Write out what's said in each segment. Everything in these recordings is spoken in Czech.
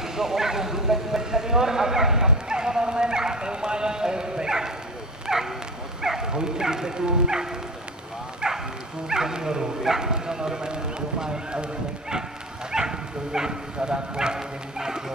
číslo 8 Dubek senior a Norman a Eumajan Eusbek. Dvojice Dubeku seniorů, Kapitino Norman, Eumajan Eusbek a to je zadánko do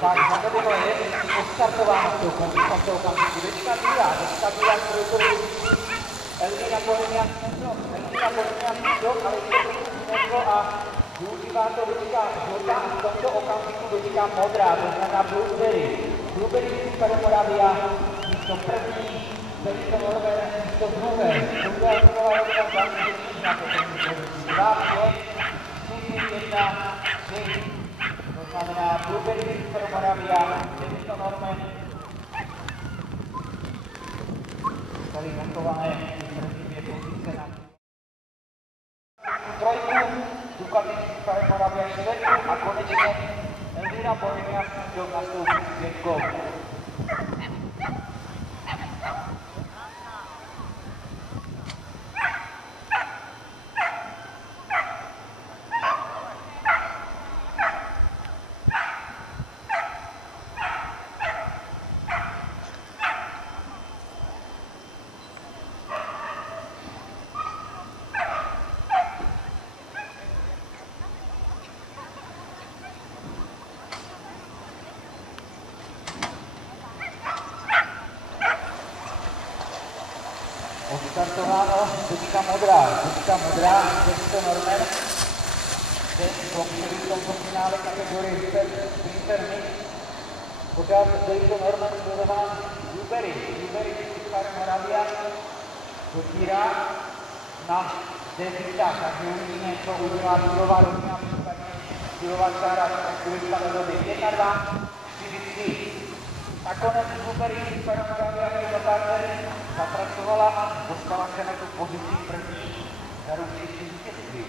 tak, zavedeno je odstartováno s tou konzistence okamžiku. Dečka bývá, kterou Elvina Bohemian Sendro, ale je a využívá to dečka žlutá a v tomto okamžiku dečka modrá, to znamená Blueberry. Blueberry Super Moravia, místo první, Benito Norman, místo druhé. Druhé slova je tam další na poslední pozici. 2, 5, 4, 1, 3. To znamená Blueberry Super Moravia, Benito Norman. Tady montované dvě pozice na trojku, Ducati Super Moravia čtvrtku a konečně Elvira Bohemian Sendro nastoupí s pětkou. Odstartováno, dečka modrá, Benito Norman, ten pokřelí v tomto finále kategorii Sprinter Mix. Pořád Benito Norman sledován Blueberry Super Moravia, dotírá na desítách, takže uvidíme, co udělá Bílová rodina, Bílová čára, tak bude vypadat do 1, 2, 4, 3. Nakonec Blueberry Super Moravia zapracovala a dostala se na tu pozici první zaručující vítězství.